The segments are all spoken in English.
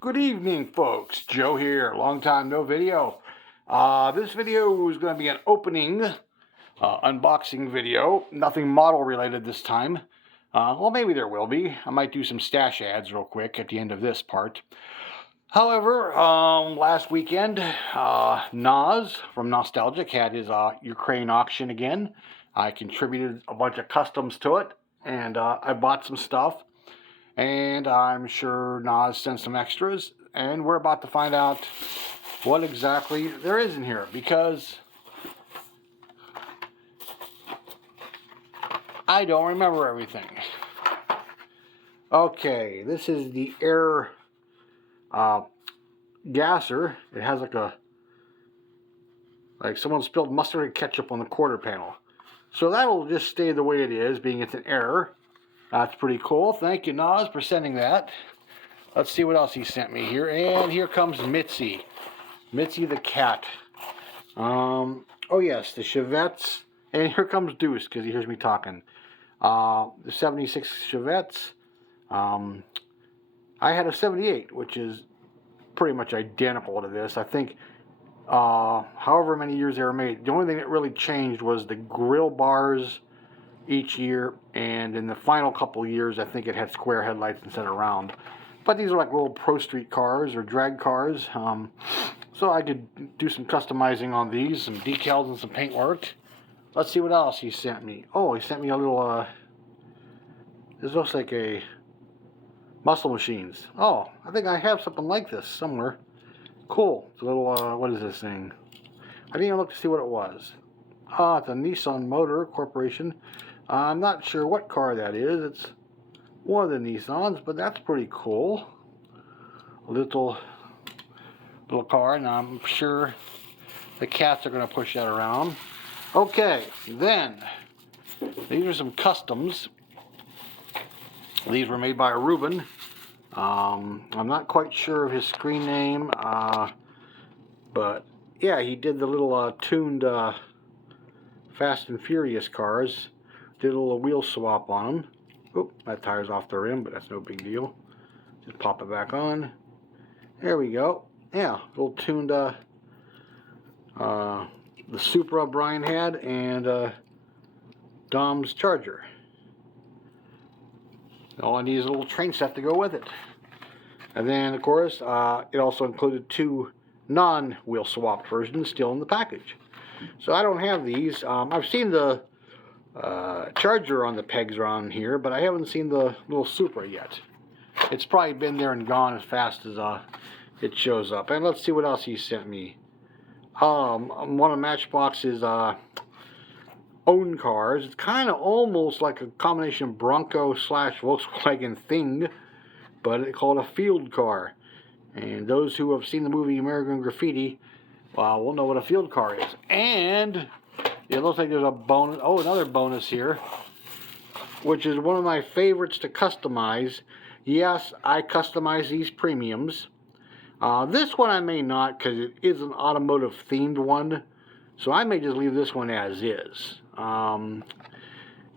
Good evening, folks. Joe here. Long time no video. This video is going to be an opening unboxing video. Nothing model related this time. Well, maybe there will be. I might do some stash ads real quick at the end of this part. However, last weekend, Naz from Naztalgic had his Ukraine auction again. I contributed a bunch of customs to it, and I bought some stuff. And I'm sure Naz sent some extras, and we're about to find out what exactly there is in here, because I don't remember everything. Okay, this is the air gasser. It has like someone spilled mustard and ketchup on the quarter panel. So that'll just stay the way it is, being it's an error. That's pretty cool. Thank you, Naz, for sending that. Let's see what else he sent me here. And here comes Mitzi. Mitzi the cat. Oh, yes, the Chevettes. And here comes Deuce, because he hears me talking. The 76 Chevettes. I had a 78, which is pretty much identical to this. I think however many years they were made, the only thing that really changed was the grill bars each year, and in the final couple of years I think it had square headlights instead of round. But these are like little pro street cars or drag cars, so I could do some customizing on these, some decals and some paint work. Let's see what else he sent me. Oh, he sent me a little this looks like a muscle machines. Oh, I think I have something like this somewhere. Cool. It's a little what is this thing? I didn't even look to see what it was. It's a Nissan Motor Corporation. I'm not sure what car that is. It's one of the Nissans, but that's pretty cool. A little car, and I'm sure the cats are going to push that around. Okay, then these are some customs. These were made by a Reuben. I'm not quite sure of his screen name, but yeah, he did the little tuned Fast and Furious cars. Did a little wheel swap on them. Oop, that tire's off the rim, but that's no big deal. Just pop it back on. There we go. Yeah, little tuned the Supra Brian had, and Dom's Charger. All I need is a little train set to go with it. And then, of course, it also included two non-wheel swap versions still in the package. So I don't have these. I've seen the Charger on the pegs around here, but I haven't seen the little Supra yet. It's probably been there and gone as fast as it shows up. And let's see what else he sent me. One of Matchbox's own cars. It's kind of almost like a combination Bronco / Volkswagen thing, but it's called a field car. And those who have seen the movie American Graffiti, will know what a field car is. And it looks like there's a bonus. Oh, another bonus here, which is one of my favorites to customize. Yes, I customize these premiums. This one I may not, because it is an automotive themed one. So I may just leave this one as is.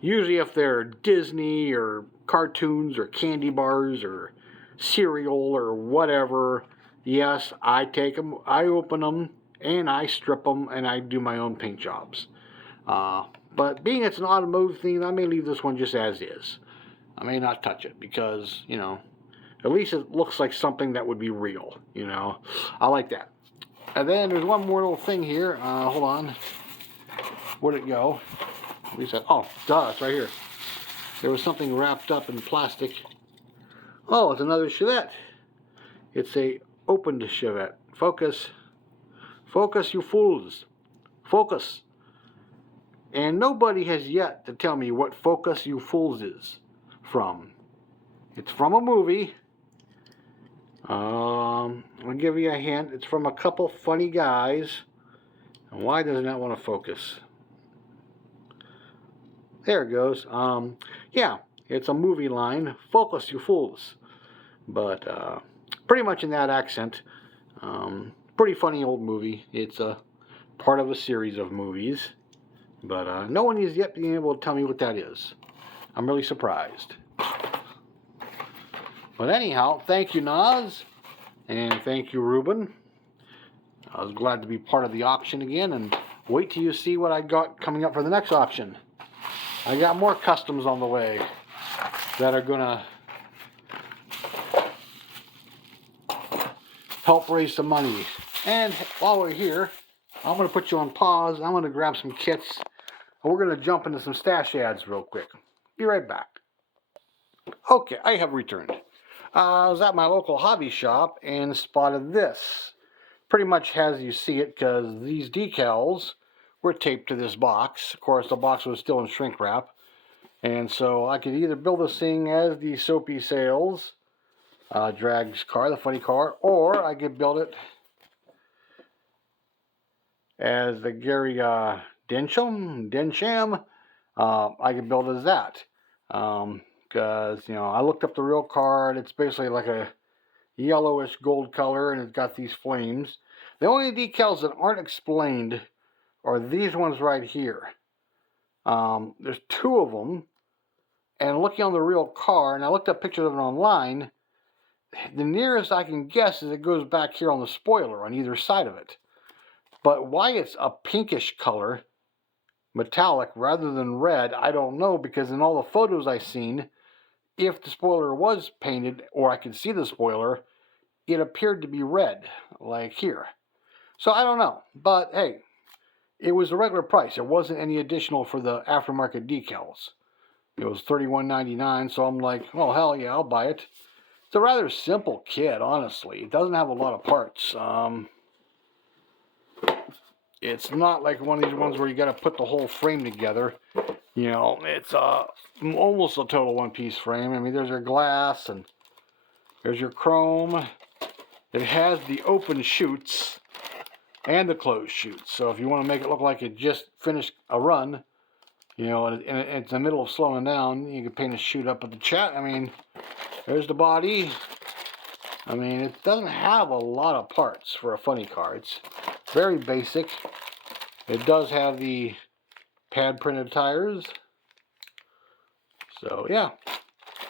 Usually if they're Disney or cartoons or candy bars or cereal or whatever, yes, I take them, I open them, and I strip them, and I do my own paint jobs. But being it's an automotive theme, I may leave this one just as is. I may not touch it because, at least it looks like something that would be real, I like that. And then there's one more little thing here. Hold on. Where'd it go? Oh, duh, it's right here. There was something wrapped up in plastic. Oh, it's another Chevette. It's a opened Chevette. Focus. Focus, you fools. Focus. And nobody has yet to tell me what Focus, you fools is from. It's from a movie. I'll give you a hint. It's from a couple funny guys. And why does it not want to focus? There it goes. Yeah, it's a movie line. Focus, you fools. But pretty much in that accent. Pretty funny old movie. It's a part of a series of movies. But no one has yet been able to tell me what that is. I'm really surprised. But anyhow, thank you, Naz. And thank you, Ruben. I was glad to be part of the auction again, and wait till you see what I got coming up for the next auction. I got more customs on the way that are gonna help raise some money. And while we're here, I'm gonna put you on pause. I'm gonna grab some kits, and we're gonna jump into some stash ads real quick. Be right back. Okay, I have returned. I was at my local hobby shop and spotted this. Pretty much as you see it, because these decals were taped to this box. Of course, the box was still in shrink wrap. And so I could either build this thing as the Soapy Sales Drags car, the funny car, or I could build it as the Gary Densham. I could build as that. Because, I looked up the real card. It's basically like a yellowish gold color, and it's got these flames. The only decals that aren't explained are these ones right here. There's two of them, and looking on the real car, and I looked up pictures of it online, the nearest I can guess is it goes back here on the spoiler on either side of it. But why it's a pinkish color, metallic, rather than red, I don't know, because in all the photos I've seen, if the spoiler was painted, or I could see the spoiler, it appeared to be red, like here. So I don't know, but hey, it was the regular price. It wasn't any additional for the aftermarket decals. It was $31.99, so I'm like, oh hell yeah, I'll buy it. It's a rather simple kit, honestly. It doesn't have a lot of parts. It's not like one of these ones where you got to put the whole frame together. It's almost a total one-piece frame. I mean, there's your glass and there's your chrome. It has the open chutes and the closed chutes. So if you want to make it look like it just finished a run, and it's in the middle of slowing down, you can paint a chute up at the chat. I mean, there's the body. I mean, it doesn't have a lot of parts for a funny car. It's very basic. It does have the pad printed tires. So yeah,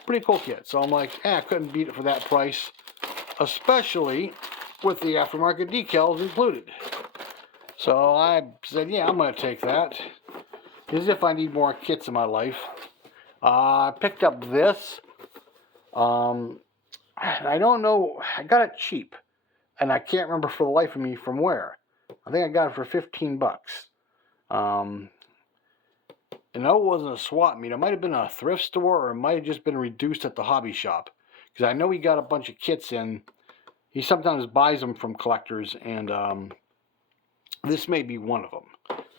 pretty cool kit. So I'm like, I couldn't beat it for that price, especially with the aftermarket decals included. So I said, yeah, I'm going to take that, as if I need more kits in my life. I picked up this. I don't know, I got it cheap, and I can't remember for the life of me from where. I think I got it for 15 bucks. And no, it wasn't a swap meet. It might have been a thrift store, or it might have just been reduced at the hobby shop. Because I know he got a bunch of kits in. He sometimes buys them from collectors, and this may be one of them.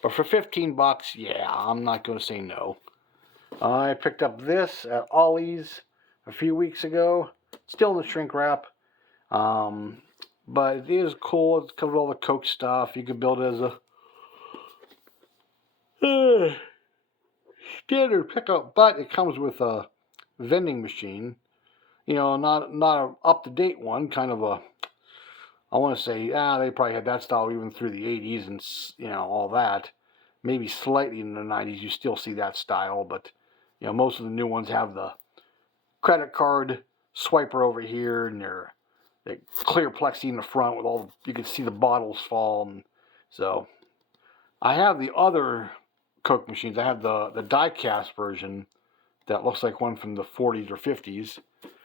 But for 15 bucks, yeah, I'm not going to say no. I picked up this at Ollie's a few weeks ago. Still in the shrink wrap. But it is cool. It's covered all the Coke stuff. You could build it as a standard pickup, but it comes with a vending machine. Not an up-to-date one. Kind of a, I want to say, they probably had that style even through the 80s and, all that. Maybe slightly in the 90s, you still see that style, but, most of the new ones have the credit card swiper over here, and the clear plexi in the front with all, you can see the bottles fall. And so I have the other Coke machines. I have the die-cast version that looks like one from the 40s or 50s.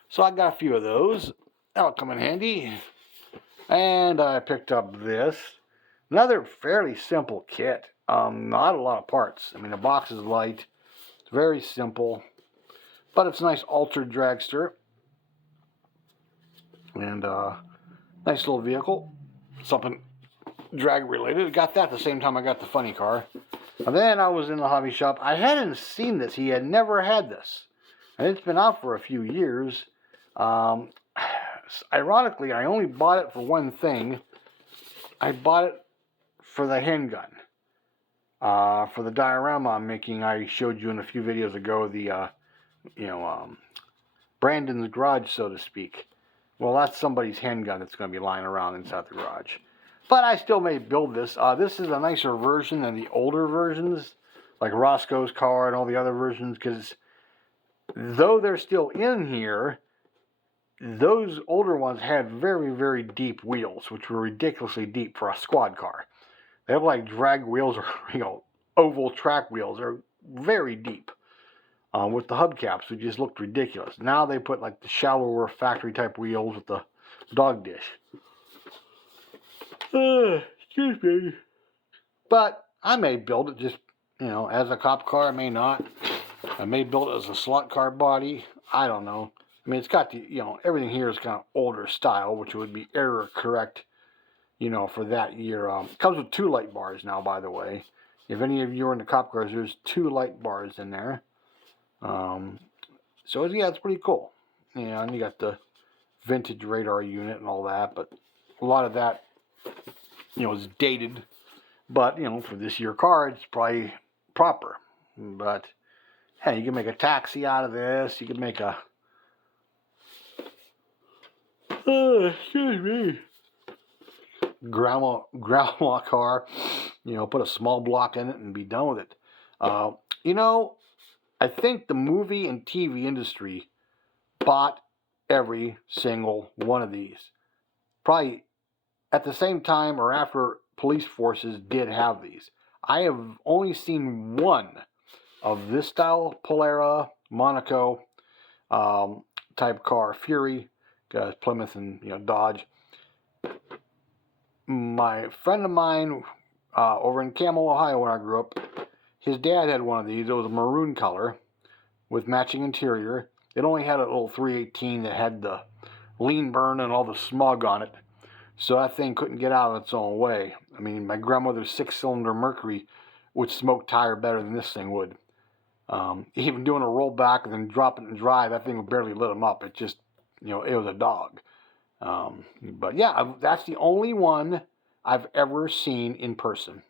So I got a few of those. That'll come in handy. And I picked up this. Another fairly simple kit. Not a lot of parts. I mean, the box is light. It's very simple. But it's a nice altered dragster. And nice little vehicle. Something drag related. Got that the same time I got the funny car. And then I was in the hobby shop. I hadn't seen this. He had never had this. And it's been out for a few years. Ironically, I only bought it for one thing. I bought it for the handgun. For the diorama I'm making, I showed you in a few videos ago the, Brandon's garage, so to speak. Well, that's somebody's handgun that's going to be lying around inside the garage. But I still may build this. This is a nicer version than the older versions, like Roscoe's car and all the other versions, because though they're still in here, those older ones had very, very deep wheels, which were ridiculously deep for a squad car. They have like drag wheels or, oval track wheels. They're very deep. With the hubcaps, it just looked ridiculous. Now they put like the shallower factory type wheels with the dog dish. Excuse me. But I may build it just, as a cop car. I may not. I may build it as a slot car body. I don't know. I mean, it's got the, everything here is kind of older style, which would be error correct, for that year. It comes with 2 light bars now, by the way. If any of you are in the cop cars, there's 2 light bars in there. So yeah, it's pretty cool. And you got the vintage radar unit and all that, but a lot of that, is dated. But, for this year car, it's probably proper. But, hey, you can make a taxi out of this. You can make a... excuse me. Grandma car. Put a small block in it and be done with it. I think the movie and TV industry bought every single one of these. Probably at the same time or after police forces did have these. I have only seen one of this style Polara Monaco type car, Fury, Plymouth and Dodge. My friend of mine over in Camel, Ohio, where I grew up, his dad had one of these. It was a maroon color with matching interior. It only had a little 318 that had the lean burn and all the smog on it. So that thing couldn't get out of its own way. I mean, my grandmother's 6-cylinder Mercury would smoke tire better than this thing would. Even doing a rollback and then dropping it in drive, that thing would barely lit him up. It just, it was a dog. But yeah, that's the only one I've ever seen in person.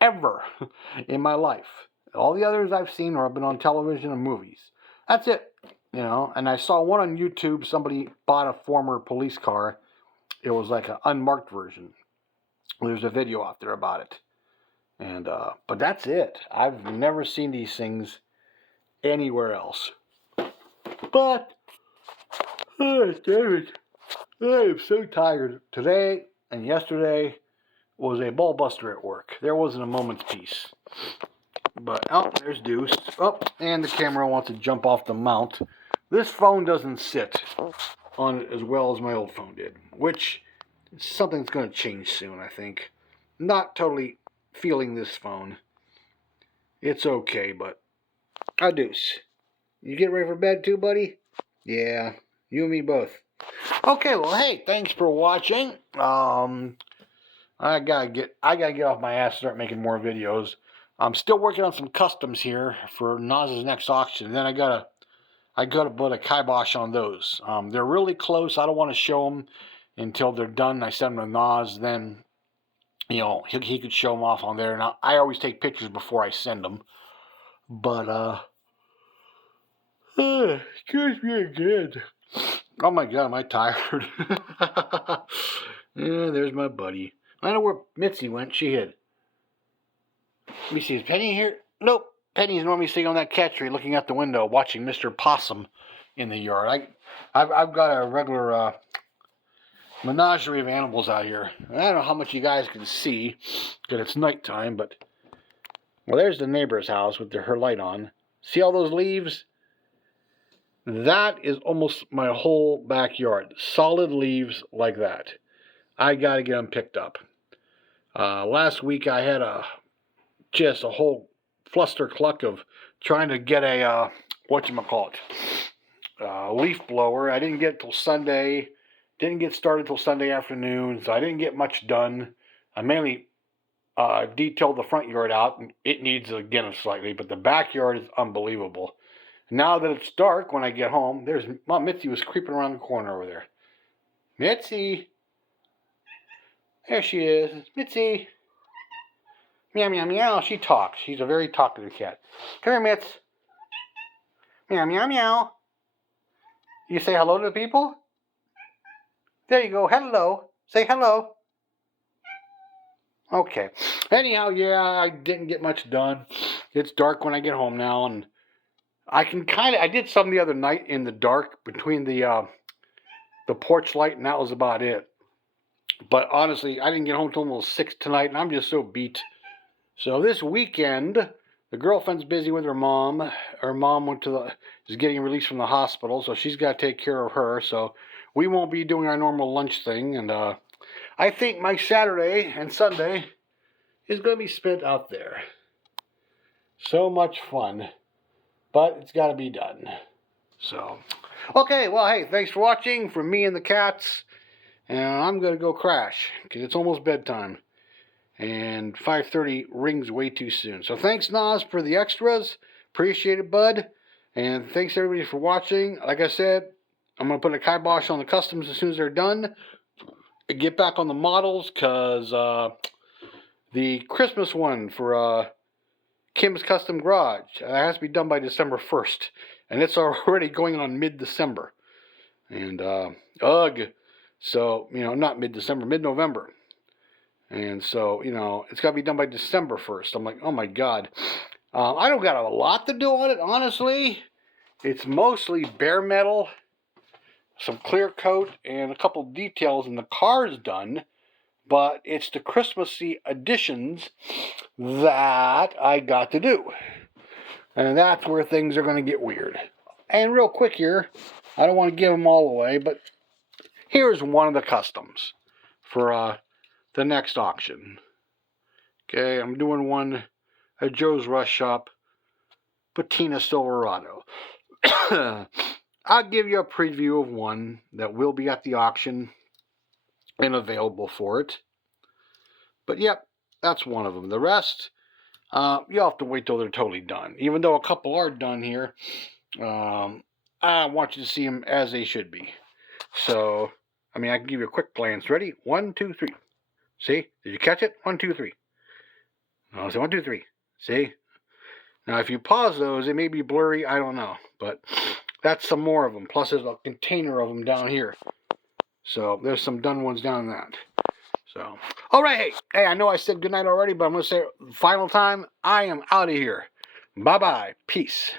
Ever in my life. All the others I've seen have been on television and movies. That's it. And I saw one on YouTube. Somebody bought a former police car. It was like an unmarked version. There's a video out there about it. And but that's it. I've never seen these things anywhere else. But David, I am so tired. Today and yesterday was a ball buster at work. There wasn't a moment's peace. But there's Deuce. And the camera wants to jump off the mount. This phone doesn't sit on it as well as my old phone did, which is something that's going to change soon, I think. Not totally feeling this phone. It's okay, but Deuce, you get ready for bed too, buddy? Yeah, you and me both. Okay, well, hey, thanks for watching. I gotta get off my ass and start making more videos. I'm still working on some customs here for Naz's next auction. And then I gotta put a kibosh on those. They're really close. I don't want to show them until they're done. I send them to Naz. Then, he could show them off on there. And I always take pictures before I send them. But excuse me again. Oh my God, am I tired? Yeah, there's my buddy. I don't know where Mitzi went. She hid. Let me see. Is Penny here? Nope. Penny's normally sitting on that cat tree looking out the window watching Mr. Possum in the yard. I've got a regular menagerie of animals out here. I don't know how much you guys can see because it's nighttime, but... Well, there's the neighbor's house with her light on. See all those leaves? That is almost my whole backyard. Solid leaves like that. I got to get them picked up. Last week I had just a whole fluster-cluck of trying to get a, leaf blower. I didn't get it till Sunday. Didn't get started till Sunday afternoon, so I didn't get much done. I mainly detailed the front yard out, and it needs again slightly, but the backyard is unbelievable. Now that it's dark when I get home, there's Mitzi was creeping around the corner over there. Mitzi! There she is. Mitzi! Meow, meow, meow. She talks. She's a very talkative cat. Come here, Mitz. Meow, meow, meow. You say hello to the people? There you go. Hello. Say hello. Okay. Anyhow, yeah, I didn't get much done. It's dark when I get home now, and I did some the other night in the dark between the the porch light, and that was about it. But honestly, I didn't get home till almost 6 tonight, and I'm just so beat. So this weekend, the girlfriend's busy with her mom. Her mom is getting released from the hospital, so she's got to take care of her. So we won't be doing our normal lunch thing. And I think my Saturday and Sunday is going to be spent out there. So much fun. But it's got to be done. So, okay, well, hey, thanks for watching from me and the cats. And I'm going to go crash because it's almost bedtime. And 5:30 rings way too soon. So thanks, Nas, for the extras. Appreciate it, bud. And thanks, everybody, for watching. Like I said, I'm going to put a kibosh on the customs as soon as they're done. Get back on the models because the Christmas one for Kim's Custom Garage has to be done by December 1st. And it's already going on mid-December. And, ugh. So, not mid-December, mid-November. And so, it's got to be done by December 1st. I'm like, oh my God. I don't got a lot to do on it, honestly. It's mostly bare metal, some clear coat, and a couple details, and the car's done. But it's the Christmassy additions that I got to do. And that's where things are going to get weird. And real quick here, I don't want to give them all away, but here's one of the customs for the next auction. Okay, I'm doing one at Joe's Rush Shop, Patina Silverado. I'll give you a preview of one that will be at the auction and available for it. But yep, that's one of them. The rest, you'll have to wait till they're totally done. Even though a couple are done here, I want you to see them as they should be. So, I can give you a quick glance. Ready? 1, 2, 3. See? Did you catch it? 1, 2, 3. No, say 1, 2, 3. See? Now, if you pause those, it may be blurry. I don't know. But that's some more of them. Plus, there's a container of them down here. So, there's some done ones down that. So, all right. Hey, I know I said goodnight already, but I'm going to say it the final time. I am out of here. Bye-bye. Peace.